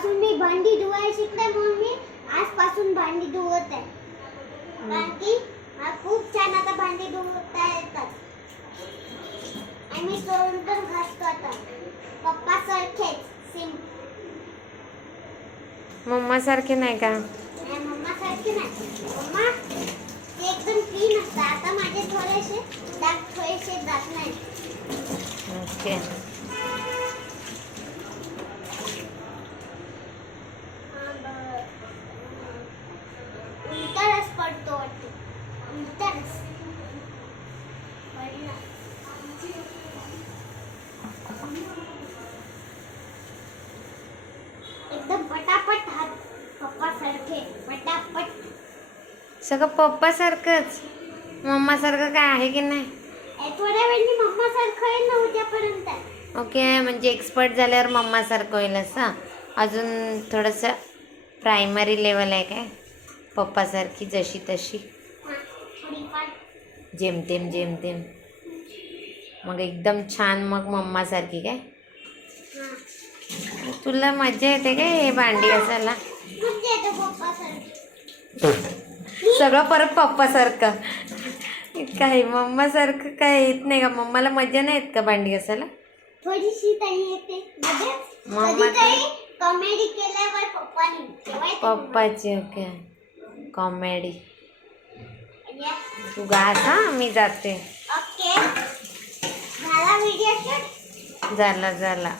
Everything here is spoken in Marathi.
आजपासून मी भांडी धुवायला शिकले म्हणून मी आजपासून भांडी धुवत आहे. कारण की मला खूप छान आता भांडी धुवता येतात. आणि मी सोडून पण घासतो आता. पप्पा सारखेच सेम. मम्मा सारखे नाही का? नाही, मम्मा सारखे नाही. मम्मा ते एकदम क्लीन असतात. आता माझे थोडेसे जात नाही. ओके. उलटा रस पडतो वाटतं. उलटा रस पडला. एकदम पटापट हात पप्पा सारखे पटापट. सगळं पप्पा सारखंच. मम्मा सारखं काय आहे की नाही? थोड्या वेळाने मम्मा सारखं आहे ना उद्यापर्यंत. ओके, म्हणजे एक्सपर्ट झाल्यावर मम्मा सारखं होईल असं. अजून थोडंसं प्रायमरी लेवल आहे काय? पप्पासारखी जशी तशी थोडीफार. जेमतेम जेमतेम. मग एकदम छान, मग मम्मासारखी काय? तुला मजा येते काय हे भांडी घासायला? मजा येते पप्पा सारखं. सगळं परत पप्पासारखं काय? मम्मासारखं काय येत नाही का? मम्माला मजा नाही येत का भांडी घासायला? थोडीशी तरी येते. मम्मा कधीतरी कॉमेडी केल्यावर पप्पानी पप्पाची. Okay, comedy. Yes. तू घास हा, मी जाते. ओके. झाला व्हिडिओ शूट? झाला.